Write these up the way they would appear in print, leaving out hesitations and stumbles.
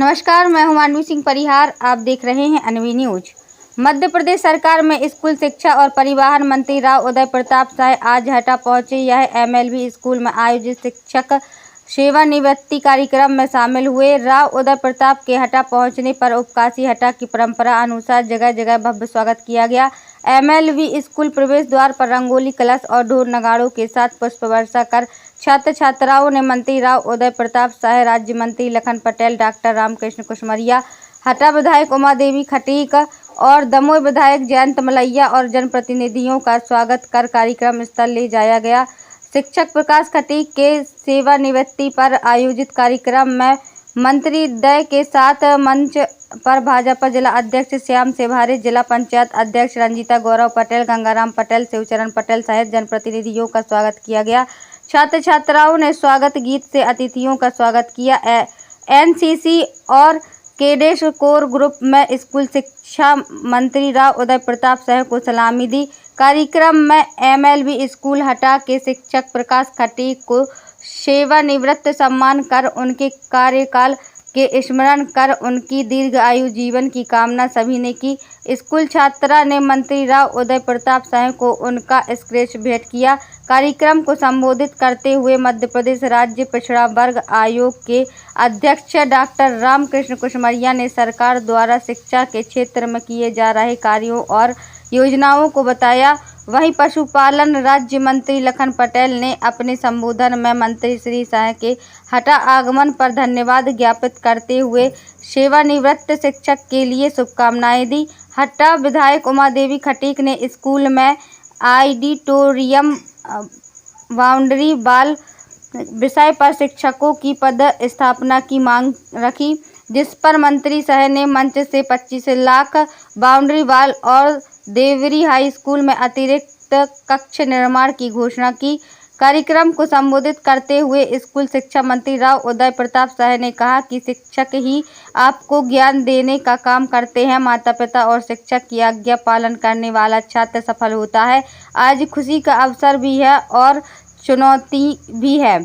नमस्कार, मैं हूं मानवी सिंह परिहार। आप देख रहे हैं अनवी न्यूज। मध्य प्रदेश सरकार में स्कूल शिक्षा और परिवहन मंत्री राव उदय प्रताप शाह आज हटा पहुंचे। यह एमएलवी स्कूल में आयोजित शिक्षक सेवानिवृत्ति कार्यक्रम में शामिल हुए। राव उदय प्रताप के हटा पहुंचने पर उपकाशी हटा की परंपरा अनुसार जगह जगह भव्य स्वागत किया गया। एमएलवी स्कूल प्रवेश द्वार पर रंगोली, कलश और ढोल नगाड़ों के साथ पुष्प वर्षा कर छात्र छात्राओं ने मंत्री राव उदय प्रताप शाह, राज्य मंत्री लखन पटेल, डॉक्टर रामकृष्ण कुशमरिया, हटा विधायक उमा देवी खटीक और दमोह विधायक जयंत मलैया और जनप्रतिनिधियों का स्वागत कर कार्यक्रम स्थल ले जाया गया। शिक्षक प्रकाश खटीक के सेवानिवृत्ति पर आयोजित कार्यक्रम में मंत्री दय के साथ मंच पर भाजपा जिला अध्यक्ष श्याम सेभारे, जिला पंचायत अध्यक्ष रंजीता गौरव पटेल, गंगाराम पटेल, शिवचरण पटेल सहित जनप्रतिनिधियों का स्वागत किया गया। छात्र छात्राओं ने स्वागत गीत से अतिथियों का स्वागत किया। एनसीसी और कैडेट कोर ग्रुप में स्कूल शिक्षा मंत्री राव उदय प्रताप शाह को सलामी दी। कार्यक्रम में एमएलवी स्कूल हटा के शिक्षक प्रकाश खटीक को सेवानिवृत्त सम्मान कर उनके कार्यकाल के स्मरण कर उनकी दीर्घ आयु जीवन की कामना सभी ने की। स्कूल छात्रा ने मंत्री राव उदय प्रताप शाह को उनका स्केच भेंट किया। कार्यक्रम को संबोधित करते हुए मध्य प्रदेश राज्य पिछड़ा वर्ग आयोग के अध्यक्ष डॉक्टर रामकृष्ण कुशमरिया ने सरकार द्वारा शिक्षा के क्षेत्र में किए जा रहे कार्यों और योजनाओं को बताया। वहीं पशुपालन राज्य मंत्री लखन पटेल ने अपने संबोधन में मंत्री श्री शाह के हटा आगमन पर धन्यवाद ज्ञापित करते हुए सेवानिवृत्त शिक्षक के लिए शुभकामनाएं दी। हटा विधायक उमा देवी खटीक ने स्कूल में ऑडिटोरियम बाउंड्री वाल विषय पर शिक्षकों की पद स्थापना की मांग रखी, जिस पर मंत्री शाह ने मंच से 25 लाख बाउंड्री वाल और देवरी हाई स्कूल में अतिरिक्त कक्ष निर्माण की घोषणा की। कार्यक्रम को संबोधित करते हुए स्कूल शिक्षा मंत्री राव उदय प्रताप शाह ने कहा कि शिक्षक ही आपको ज्ञान देने का काम करते हैं। माता पिता और शिक्षक की आज्ञा पालन करने वाला छात्र सफल होता है। आज खुशी का अवसर भी है और चुनौती भी है।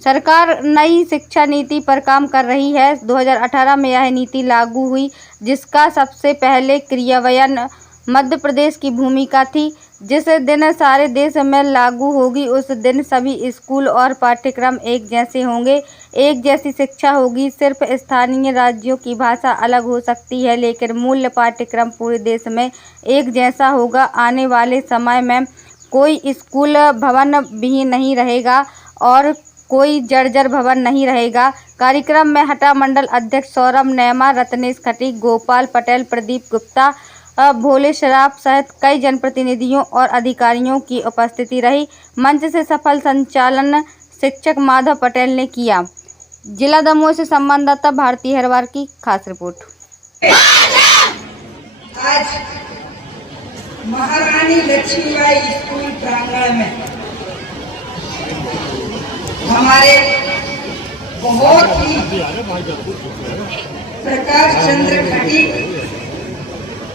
सरकार नई शिक्षा नीति पर काम कर रही है। 2018 में यह नीति लागू हुई, जिसका सबसे पहले क्रियान्वयन मध्य प्रदेश की भूमिका थी। जिस दिन सारे देश में लागू होगी उस दिन सभी स्कूल और पाठ्यक्रम एक जैसे होंगे, एक जैसी शिक्षा होगी। सिर्फ स्थानीय राज्यों की भाषा अलग हो सकती है, लेकिन मूल पाठ्यक्रम पूरे देश में एक जैसा होगा। आने वाले समय में कोई स्कूल भवन भी नहीं रहेगा और कोई जर्जर भवन नहीं रहेगा। कार्यक्रम में हटा मंडल अध्यक्ष सौरभ नैमा, रत्नेश खटीक, गोपाल पटेल, प्रदीप गुप्ता, भोले शराफ सहित कई जनप्रतिनिधियों और अधिकारियों की उपस्थिति रही। मंच से सफल संचालन शिक्षक माधव पटेल ने किया। जिला दमोह से संवाददाता भारती हरवार की खास रिपोर्ट। आज महारानी लक्ष्मीबाई स्कूल प्रांगण में हमारे बहुत ही प्रकाश चंद्र खटीक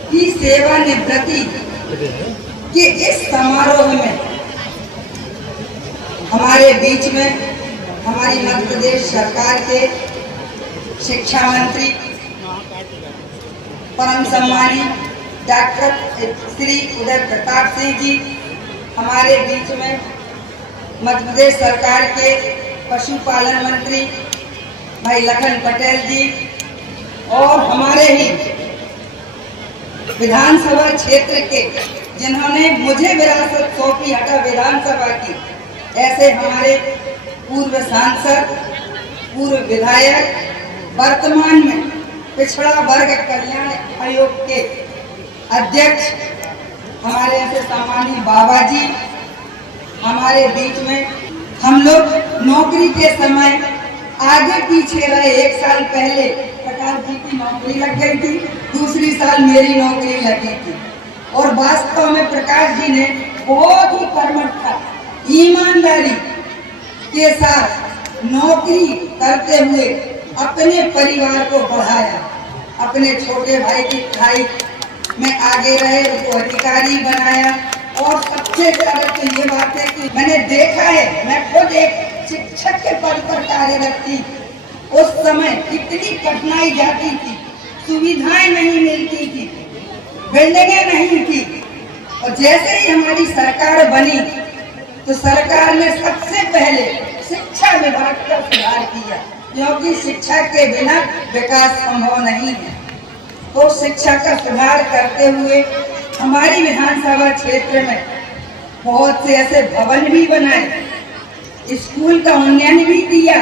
की सेवानिवृत्ति के इस समारोह में हमारे बीच में हमारी मध्य प्रदेश सरकार के शिक्षा मंत्री परम सम्मानी डॉक्टर श्री उदय प्रताप सिंह जी, हमारे बीच में मध्य प्रदेश सरकार के पशुपालन मंत्री भाई लखन पटेल जी और हमारे ही विधानसभा क्षेत्र के जिन्होंने मुझे विरासत सौंपी हटा विधानसभा की, ऐसे हमारे पूर्व सांसद, पूर्व विधायक, वर्तमान में पिछड़ा वर्ग कल्याण आयोग के अध्यक्ष हमारे ऐसे सामान्य बाबा जी हमारे बीच में। हम लोग नौकरी के समय आगे पीछे रहे। एक साल पहले प्रकाश जी की नौकरी लग गई थी, दूसरी साल मेरी नौकरी लगी थी और वास्तव में प्रकाश जी ने बहुत ही कर्मठता, ईमानदारी के साथ नौकरी करते हुए अपने परिवार को बढ़ाया। अपने छोटे भाई की पढ़ाई में आगे रहे, उनको अधिकारी बनाया और सबसे ज्यादा तो ये बात है कि मैंने देखा है, मैं खुद एक शिक्षक के पद पर कार्यरत थी उस समय कितनी कठिनाई जाती थी, सुविधाएं नहीं मिलती थी, बिल्डिंगें नहीं थी। और जैसे ही हमारी सरकार बनी तो सरकार ने सबसे पहले शिक्षा विभाग का सुधार किया, क्योंकि शिक्षा के बिना विकास संभव नहीं है। तो शिक्षा का सुधार करते हुए हमारी विधानसभा क्षेत्र में बहुत से ऐसे भवन भी बनाए, स्कूल का उन्नयन भी किया।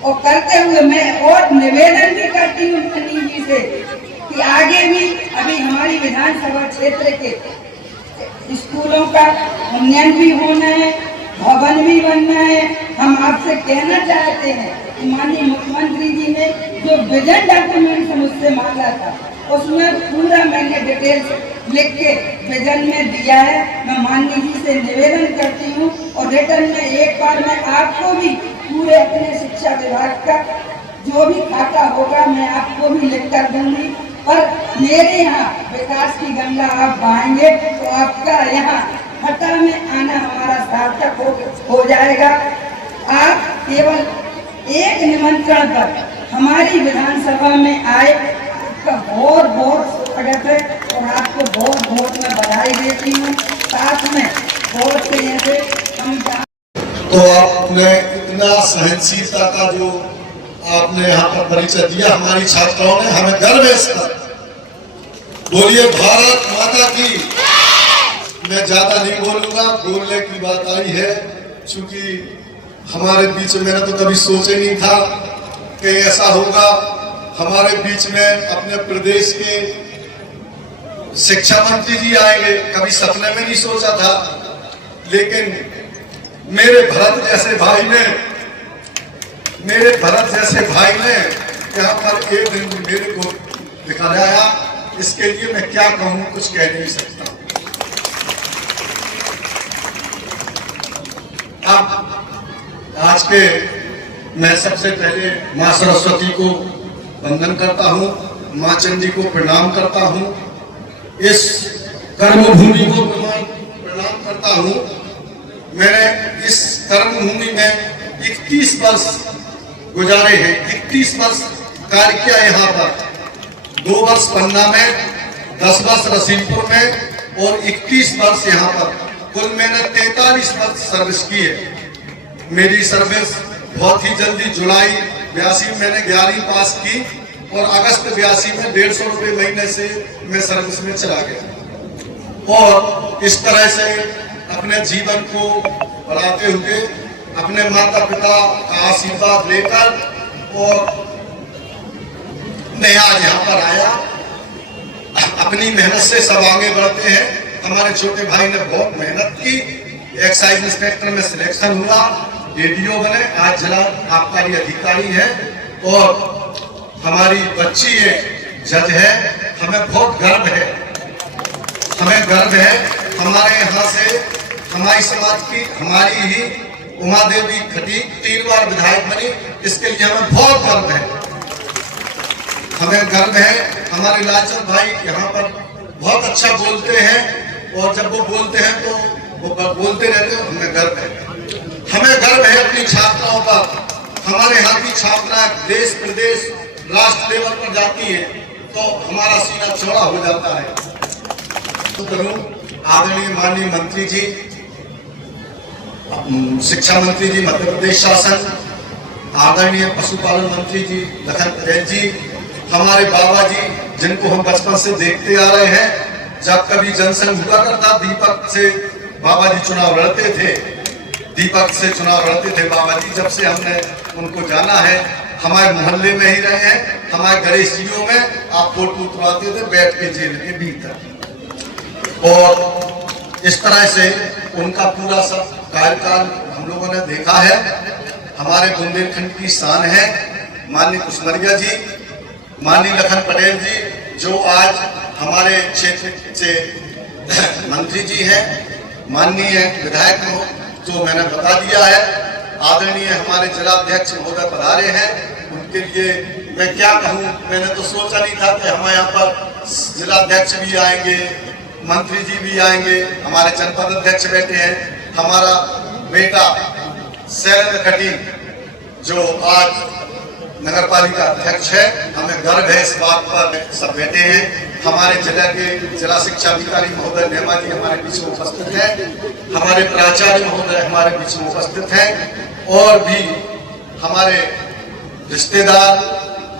और करते हुए मैं और निवेदन भी करती हूँ मनी जी से कि आगे भी अभी हमारी विधानसभा क्षेत्र के स्कूलों का उन्नयन भी होना है, भवन भी बनना है। हम आपसे कहना चाहते हैं कि माननीय मुख्यमंत्री जी ने जो विजन डॉक्यूमेंट मुझसे मांगा था, उसमें पूरा मैंने डिटेल्स लिख के विजन में दिया है। मैं माननीय जी से निवेदन करती हूँ और रिटर्न में एक बार मैं आपको भी पूरे अपने शिक्षा विभाग का जो भी खाता होगा मैं आपको भी लिख कर दूंगी। पर मेरे यहाँ विकास की गंगा आप बहाएंगे तो आपका यहाँ हटा में आना हमारा सार्थक हो जाएगा। आप केवल एक निमंत्रण पर हमारी विधानसभा में आए, आपका बहुत बहुत स्वागत है और आपको बहुत बहुत मैं बधाई देती हूँ। साथ में बहुत से ऐसे हम तो आपने इतना सहनशीलता का जो आपने यहाँ पर परिचय दिया हमारी छात्राओं ने, हमें गर्व है इस पर। बोलिए भारत माता की। मैं ज्यादा नहीं बोलूंगा, बोलने की बात आई है, क्योंकि हमारे बीच में मैंने तो कभी सोचा नहीं था कि ऐसा होगा। हमारे बीच में अपने प्रदेश के शिक्षा मंत्री जी आएंगे, कभी सपने में नहीं सोचा था। लेकिन मेरे भरत जैसे भाई ने यहाँ पर एक दिन मेरे को दिखाया, इसके लिए मैं क्या कहूँ, कुछ कह नहीं सकता। अब आज के मैं सबसे पहले माँ सरस्वती को वंदन करता हूँ, माँ चंडी को प्रणाम करता हूँ, इस कर्मभूमि को प्रणाम करता हूँ। मैंने इस कर्मभूमि में 31 वर्ष गुजारे हैं, 31 वर्ष कार्य किया यहाँ पर। 2 वर्ष पन्ना में, 10 वर्ष रसीदपुर में और 21 वर्ष यहाँ पर, कुल मैंने 43 वर्ष सर्विस की है। मेरी सर्विस बहुत ही जल्दी जुलाई 82 मैंने 11वीं पास की और अगस्त 82 में 150 रुपये महीने से मैं सर्विस में चला गया। और इस तरह से अपने जीवन को बढ़ाते हुए अपने माता पिता का आशीर्वाद लेकर और मैं आज यहाँ पर आया। अपनी मेहनत से सब आगे बढ़ते हैं। हमारे छोटे भाई ने बहुत मेहनत की, एक्साइज इंस्पेक्टर में सिलेक्शन हुआ, एडीओ बने, आज जिला आबकारी अधिकारी है और हमारी बच्ची एक जज है। हमें बहुत गर्व है, हमें गर्व है। हमारे यहाँ से हमारी समाज की हमारी ही उमा देवी खटीक 3 बार विधायक बनी, इसके लिए हमें बहुत गर्व है। हमें गर्व है। हमारे लालचंद भाई यहाँ पर बहुत अच्छा बोलते हैं और जब वो बोलते हैं तो वो बोलते रहते हैं, हमें गर्व है। हमें गर्व है अपनी छात्राओं पर। हमारे यहाँ की छात्राएं देश प्रदेश राष्ट्र लेवल पर जाती है तो हमारा सीना चौड़ा हो जाता है। तो करूं आदरणीय माननीय मंत्री जी, शिक्षा मंत्री जी मध्य प्रदेश शासन, आदरणीय पशुपालन मंत्री जी लखन पटेल जी, हमारे बाबा जी जिनको हम बचपन से देखते आ रहे हैं। जब कभी जनसंघ हुआ करता, दीपक से बाबा जी चुनाव लड़ते थे, दीपक से चुनाव लड़ते थे बाबा जी। जब से हमने उनको जाना है, हमारे मोहल्ले में ही रहे हैं, हमारे गणेश जियों में आप फोटो उतरवाते थे बैठ के जेल के भीतर। और इस तरह से उनका पूरा सब कार्यकाल हम लोगों ने देखा है। हमारे बुंदेलखंड की शान है माननीय कुशमरिया जी, माननीय लखन पटेल जी जो आज हमारे क्षेत्र से मंत्री जी हैं, माननीय विधायक जो मैंने बता दिया है, आदरणीय हमारे जिलाध्यक्ष महोदय पधारे हैं, उनके लिए मैं क्या कहूँ। मैंने तो सोचा नहीं था कि हमारे यहाँ पर जिलाध्यक्ष भी आएंगे, मंत्री जी भी आएंगे, हमारे जनपद अध्यक्ष बैठे हैं, हमारा बेटा शैलेंद्र खटीक जो आज नगर पालिका अध्यक्ष है, हमें गर्व है इस बात पर। सब बैठे हैं, हमारे जिला के जिला शिक्षा अधिकारी महोदय नेमा जी हमारे बीच में उपस्थित है, हमारे प्राचार्य महोदय हमारे बीच में उपस्थित हैं, और भी हमारे रिश्तेदार,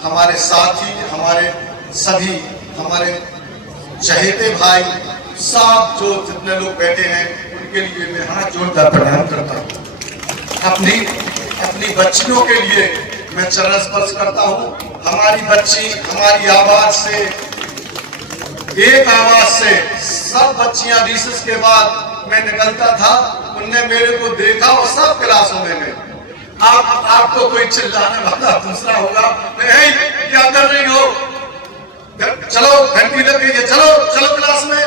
हमारे साथी, हमारे सभी हमारे चहेते भाई, सब जो जितने लोग बैठे हैं उनके लिए मैं हाथ जोड़कर प्रणाम करता हूँ। अपनी बच्चियों के लिए मैं चरण स्पर्श करता हूँ। हमारी बच्ची हमारी आवाज से, एक आवाज से सब बच्चियां रिसेस के बाद मैं निकलता था, उनने मेरे को देखा और सब क्लासों में आपको कोई चिल्लाने वाला दूसरा होगा, क्या कर रही हो, चलो घंटी लग गई है, चलो क्लास में।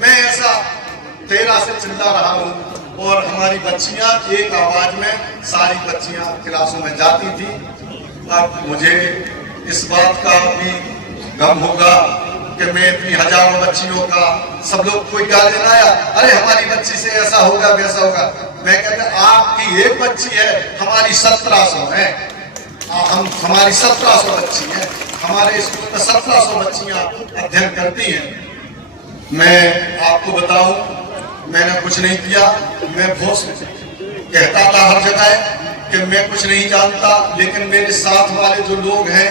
मैं ऐसा 13 से चिल्ला रहा हूँ और हमारी बच्चियां एक आवाज में सारी बच्चियां क्लासों में जाती थी। अब मुझे इस बात का भी गम होगा कि मैं इतनी हजारों बच्चियों का, सब लोग कोई गाली आया, अरे हमारी बच्ची से ऐसा होगा वैसा होगा। मैं कहता आपकी एक बच्ची है, हमारी 1700 है, हमारी 1700 बच्ची है, हमारे स्कूल में 1700 बच्चियां अध्ययन करती हैं। मैं आपको बताऊं, मैंने कुछ नहीं किया। मैं बहुत कहता था हर जगह कि मैं कुछ नहीं जानता, लेकिन मेरे साथ वाले जो लोग हैं,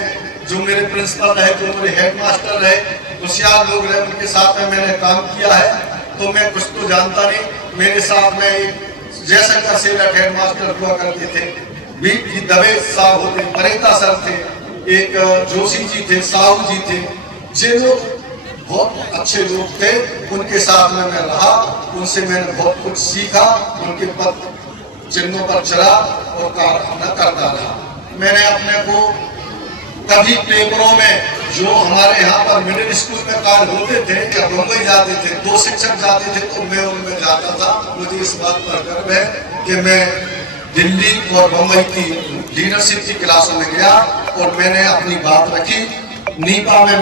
जो मेरे प्रिंसिपल रहे, जो मेरे हेडमास्टर रहे, होशियार लोग रहे, उनके साथ में मैंने काम किया है, तो मैं कुछ तो जानता नहीं। मेरे साथ में एक जयशंकर सेलर हेडमास्टर हुआ करते थे, भी दवे साहब होते, परेता सर थे, एक जोशी जी थे, साहू जी थे, जे लोग बहुत अच्छे लोग थे। उनके साथ में मैं रहा, उनसे मैंने बहुत कुछ सीखा, उनके पद चिन्हों पर चला और कार्य करता रहा। मैंने अपने को कभी पेपरों में, जो हमारे यहाँ पर मिडिल स्कूल में कार्य होते थे या बम्बई जाते थे, 2 शिक्षक जाते थे, तो मैं उनमें जाता था। मुझे इस बात पर गर्व है कि मैं दिल्ली और बम्बई की लीडरशिप की क्लासों में गया और मैंने अपनी बात रखी। नीपा में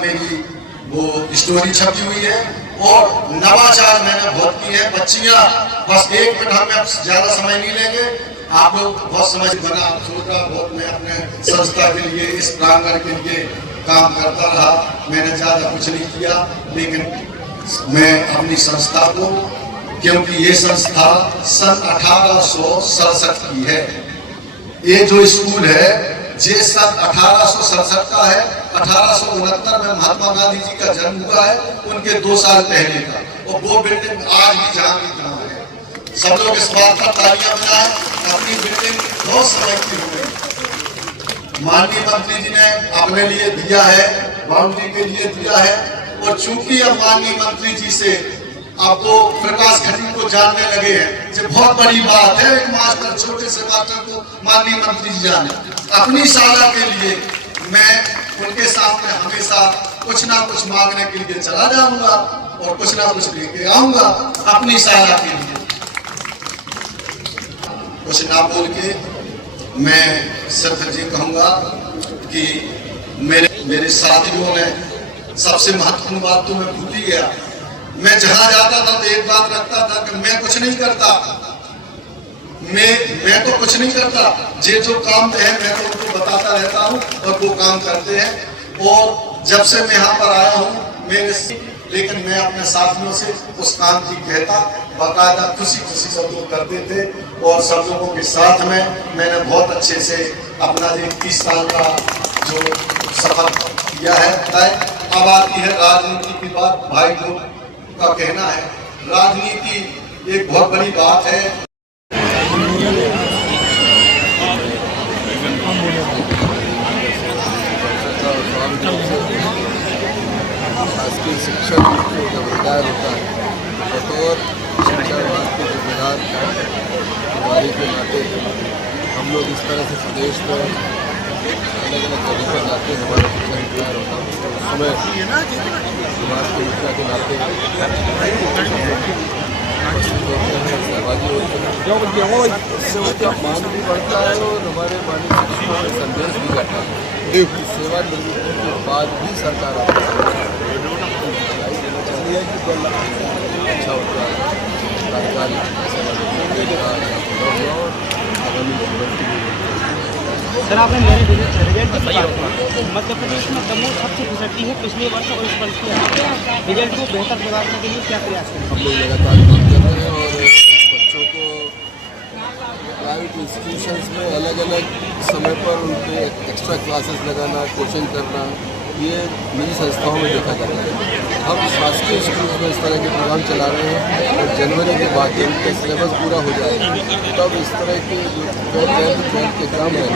मेरी वो स्टोरी छपी हुई है और नवाचार मैंने बहुत किए हैं। बच्चियां, बस 1 मिनट, हमें ज्यादा समय नहीं लेंगे, आप लोग बहुत समझ बना सोचा, बहुत मैं अपने संस्था के लिए, इस प्रांगण के लिए काम करता रहा। मैंने ज्यादा कुछ नहीं किया, लेकिन मैं अपनी संस्था को, क्योंकि ये संस्था सन 1867 की है, ये जो स्कूल है ये सन 1867 का है। 1869 में महात्मा गांधी जी का जन्म हुआ है, उनके 2 साल पहले का, और वो बिल्डिंग आज भी जहां की तहां है। सब लोग इस बात पर तालियां बजाएं, अपनी बिल्डिंग बहुत समय की हो गई। माननीय मंत्री जी ने अपने लिए दिया है, बाउंड्री के लिए दिया है, और चूंकि अब माननीय मंत्री जी से अब तो प्रकाश खड़ी को जानने लगे हैं, ये बहुत बड़ी बात है। एक मास्टर, छोटे से मास्टर को माननीय मंत्री जी जाने, अपनी शाला के लिए मैं उनके सामने हमेशा कुछ ना कुछ मांगने के लिए चला जाऊंगा और कुछ ना कुछ लेके आऊंगा अपनी शाला के लिए। कुछ ना बोल के मैं सिर्फ ये कहूंगा कि मेरे साथियों ने सबसे महत्वपूर्ण बात तो मैं भूल ही गया। मैं जहां जाता था तो एक बात रखता था कि मैं कुछ नहीं करता, मैं तो कुछ नहीं करता, जे जो काम है मैं तो उनको बताता रहता हूँ और वो काम करते हैं। और जब से मैं यहाँ पर आया हूँ लेकिन मैं अपने साथियों से उस काम की कहता, बाकायदा खुशी खुशी सब लोग करते थे और सब लोगों के साथ में मैंने बहुत अच्छे से अपना 30 साल का जो सफर किया है तय। अब आती है राजनीति की बात। भाई लोग का कहना है राजनीति एक बहुत बड़ी बात है। शासकीय शिक्षक को जब रिटायर होता है, बतौर शिक्षा विभाग के जिम्मेदार अधिकारी के नाते हम लोग इस तरह से प्रदेश में अलग अलग जगह पर जाते हैं। हमारा शिक्षा रिटायर होता है उस समय विभाग के मुखिया के नाते सहभागी होते हैं। इससे उनका मान भी बढ़ता है और हमारे माननीय शिक्षकों में संदेश भी जाता है। सेवा निवृत्ति के बाद भी सरकार अच्छा होता है। सर आपने मेरे रिजल्ट की बात की। मध्य प्रदेश में दमोह सबसे फिसलती है पिछले वर्ष और इस वर्ष के रिजल्ट को बेहतर बनाने के लिए क्या प्रयास करें? हम लोग लगातार काम कर रहे हैं और बच्चों को प्राइवेट इंस्टीट्यूशंस में अलग अलग समय पर उनके एक्स्ट्रा क्लासेस लगाना, कोचिंग करना, ये निजी संस्थाओं में देखा जाता है। हम शासकीय स्कूल में इस तरह के प्रोग्राम चला रहे हैं और जनवरी के बाद जब उनका सिलेबस पूरा हो जाए तब इस तरह के जो 12th के एग्ज़ाम है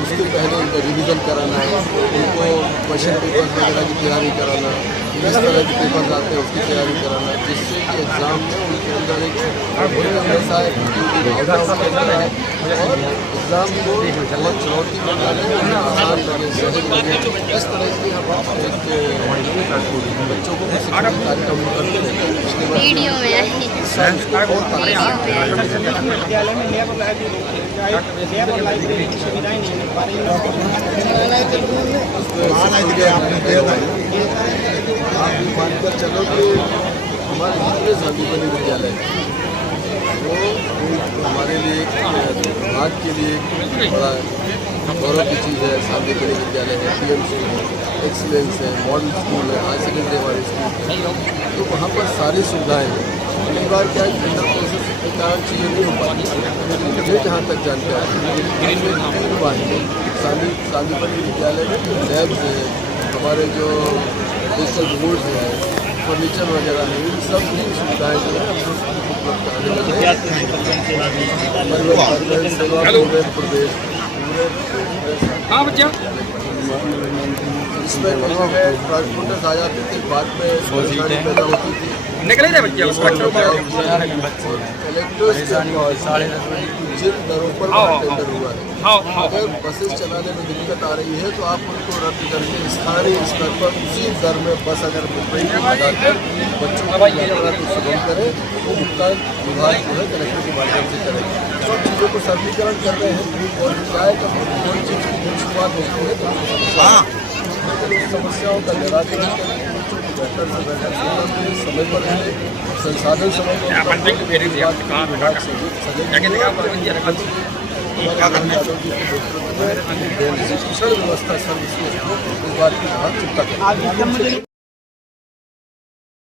उसके पहले उनको रिविज़न कराना है, उनको क्वेश्चन पेपर्स वगैरह की तैयारी कराना, जिस तरह के पेपर्स आते हैं उसकी तैयारी कराना, जिससे कि एग्ज़ाम में उनके अंदर एक हमेशा और एग्ज़ाम को बहुत चुनौती बनाने में आसान लगे, सहज लगे, इस तरह की हम एक बच्चों को कार्यक्रम करते हैं। वीडियो में विद्यालय में लैब और लाइब्रेरी की सुविधाएं नहीं मिल पा रही हैं। आप मानकर चलो कि हमारे जितने शांतिपनी विद्यालय वो हमारे लिए विभाग के लिए बड़ा गौरव की चीज़ है। शांतिपनी विद्यालय है, PMC एक्सीलेंस है, मॉडल स्कूल है, हाई सेकेंडरी हमारे स्कूल है, तो वहाँ पर सारी सुविधाएँ हैं। कई बार क्या है अंडर प्रोसेस के कारण चीज़ें नहीं हो पाती, लेकिन मुझे जहाँ तक जानकारी है शांतिपनी विद्यालय में लैब्स है, हमारे जो डिजिटल बोर्ड्स हैं, फर्नीचर वगैरह है, इन सब की सुविधाएँ जो है हम लोग उपलब्ध कराने लगे हैं। पूरे प्रदेश इसमें ट्रांसपोर्टर्स आ जाते थे, बाद में परेशानी पैदा होती थी, निकले थे बच्चे जिन दरों पर टेंडर हुआ है। अगर बसेस चलाने में दिक्कत आ रही है तो आप उनको रद्द करके स्थानीय स्तर पर उसी दर में बस अगर मिल रही है लगाकर बच्चों को यात्रा को सुगम करें, वो भुगतान विभाग जो है कलेक्टर के माध्यम से करेंगे। सब चीज़ों को सरलीकरण कर रहे हैं और चाहे जब कोई चीज़ की शुरुआत होती है तो समस्याओं का निराकरण करें, बेहतर से बेहतर समय पर रहे, संसाधन समय पर शिक्षण व्यवस्था सर्विस इस बात की बहुत चिंता करें।